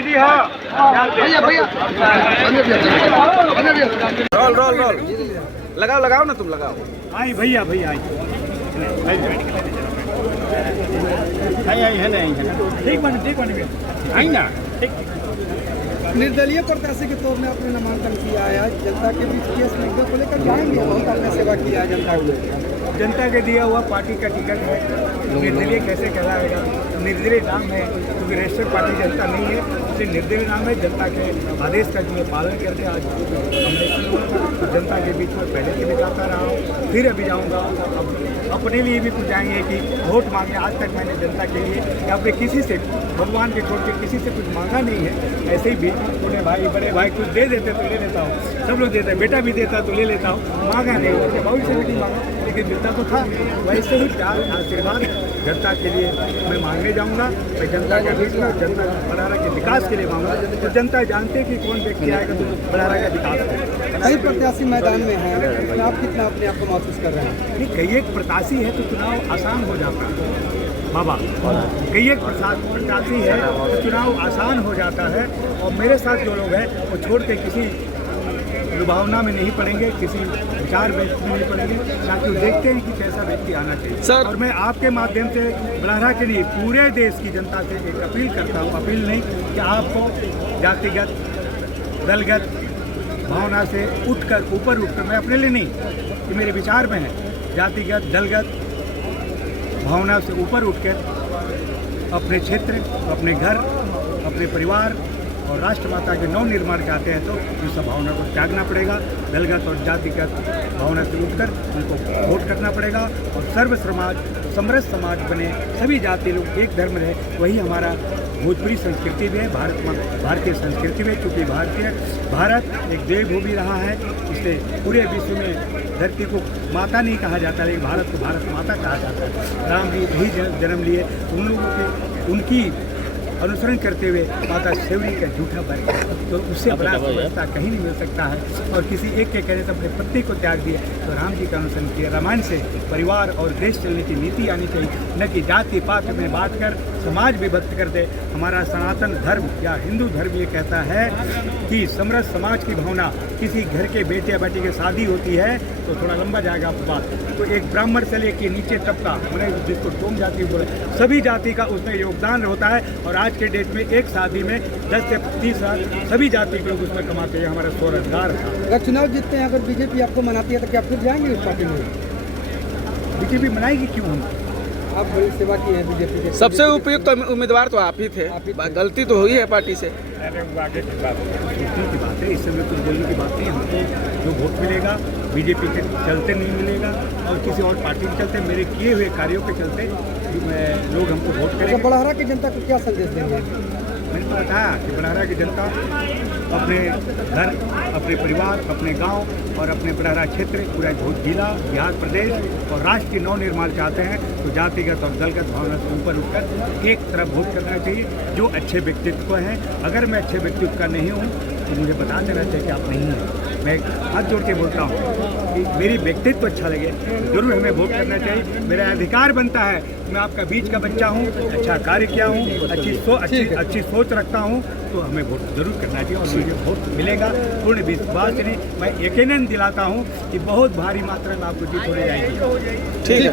ID हाँ भैया भैया रोल रोल रोल लगाओ लगाओ ना, तुम लगाओ। आई भैया भैया आई है ना ठीक बन आई ना ठीक। निर्दलीय प्रत्याशी के तौर में आपने नामांकन किया है, जनता के बीच केस मुद्दे को लेकर जाएंगे, बहुत आपने सेवा किया है जनता को। जनता के दिया हुआ पार्टी का टिकट है, निर्दलीय कैसे कहलाएगा? निर्दलीय नाम है क्योंकि राष्ट्रीय पार्टी जनता नहीं है, इसलिए निर्दलीय नाम है। जनता के आदेश का जो मैं पालन करके आज जनता के बीच में पहले से भी जाता रहा हूँ, फिर अभी जाऊँगा। अपने लिए भी कुछ जाएंगे कि वोट मांगने। आज तक मैंने जनता के लिए या फिर किसी से, भगवान के छोड़ के किसी से कुछ मांगा नहीं है। ऐसे ही भी उन्हें भाई बड़े भाई कुछ दे देते तो ले लेता हूँ, सब लोग देते हैं, बेटा भी देता तो ले लेता हूँ, मांगा नहीं, उसके भविष्य में नहीं मांगा, लेकिन मिलता तो था। वैसे ही प्यार आशीर्वाद जनता के लिए मैं मांगने जाऊँगा। मैं जनता के बीच में जनता बड़ारा के विकास के लिए मांगूंगा। तो जनता जानते है कि कौन व्यक्ति आएगा तो बड़ारा का विकास करेगा। कई प्रत्याशी मैदान में हैं, आप कितना अपने आप को महसूस कर रहे हैं? नहीं, कई एक प्रत्याशी है तो चुनाव आसान हो जाता है बाबा। कई एक प्रत्याशी है तो चुनाव आसान हो जाता है। और मेरे साथ जो लोग हैं वो छोड़ के किसी लुभावना में नहीं पड़ेंगे, किसी विचार व्यक्ति में नहीं पड़ेंगे, ताकि वो देखते हैं कि कैसा व्यक्ति आना चाहिए सर। और मैं आपके माध्यम से बड़ारा के लिए पूरे देश की जनता से एक अपील करता हूँ, अपील नहीं कि आपको जातिगत दलगत भावना से उठकर ऊपर उठकर, मैं अपने लिए नहीं कि मेरे विचार में है, जातिगत दलगत भावना से ऊपर उठकर अपने क्षेत्र, अपने घर, अपने परिवार और राष्ट्रमाता के नव निर्माण चाहते हैं तो इस भावना को त्यागना पड़ेगा। दलगत और जातिगत भावना से उठकर उनको वोट करना पड़ेगा और सर्व समाज, समरस समाज बने, सभी जाति लोग एक धर्म रहे। वही हमारा भोजपुरी संस्कृति भी है, भारतीय संस्कृति में। क्योंकि भारत एक देवभूमि रहा है, इसलिए पूरे विश्व में धरती को माता नहीं कहा जाता, लेकिन भारत को भारत माता कहा जाता है। राम जी यही जन्म लिए, उन लोगों के उनकी अनुसरण करते हुए माता शेवरी का झूठा बन गया, तो उससे बड़ा व्यवस्था कहीं नहीं मिल सकता है। और किसी एक के कहने से अपने पति को त्याग दिया, तो राम जी का अनुसरण किया। रामायण से परिवार और देश चलने की नीति आनी चाहिए, न कि जाति पात में बात कर समाज विभक्त कर दे। हमारा सनातन धर्म या हिंदू धर्म ये कहता है कि समरस समाज की भावना, किसी घर के बेटे या बेटी की शादी होती है तो थोड़ा लंबा जाएगा आपको बात, तो एक ब्राह्मण से लेके नीचे तबका, मैंने जिसको टोम जाति बोले, सभी जाति का उसमें योगदान होता है। और आज के डेट में एक शादी में 10 से 30 लाख सभी जाति के लोग उसमें कमाते हैं। हमारा स्वरोजगार था। अगर चुनाव जीतते हैं, अगर बीजेपी आपको मनाती है तो क्या फिर जाएंगे उस पार्टी में? बीजेपी मनाएगी क्यों? हम आप बड़ी सेवा की है बीजेपी के। सबसे उपयुक्त उम्मीदवार तो आप ही थे, गलती तो हुई है पार्टी से। अरे आगे की बात है, इस समय कुछ बोलने की बात नहीं। हमको जो वोट मिलेगा बीजेपी के चलते नहीं मिलेगा और किसी और पार्टी के चलते, मेरे किए हुए कार्यों के चलते लोग हमको वोट करेंगे। बड़ारा की जनता को क्या संदेश देंगे? मैंने बताया कि बड़ारा की जनता अपने घर, अपने परिवार, अपने गांव और अपने बड़ारा क्षेत्र, पूरा जिला, बिहार, प्रदेश और राष्ट्र की नव निर्माण चाहते हैं तो जातिगत और दलगत भावना से ऊपर उठकर एक तरफ वोट करना चाहिए। जो अच्छे व्यक्तित्व हैं, अगर मैं अच्छे व्यक्तित्व का नहीं हूँ तो मुझे बता देना चाहिए कि आप नहीं हैं। मैं हाथ जोड़ के बोलता हूँ कि मेरी व्यक्तित्व अच्छा लगे जरूर हमें वोट करना चाहिए। मेरा अधिकार बनता है, मैं आपका बीच का बच्चा हूँ, अच्छा कार्य किया हूँ, अच्छी सोच रखता हूँ, तो हमें वोट जरूर करना चाहिए और मुझे वोट मिलेगा। पूर्ण विश्वास नहीं, मैं यकीनन दिलाता हूँ कि बहुत भारी मात्रा में आपको जीत हो जाएगी। ठीक है।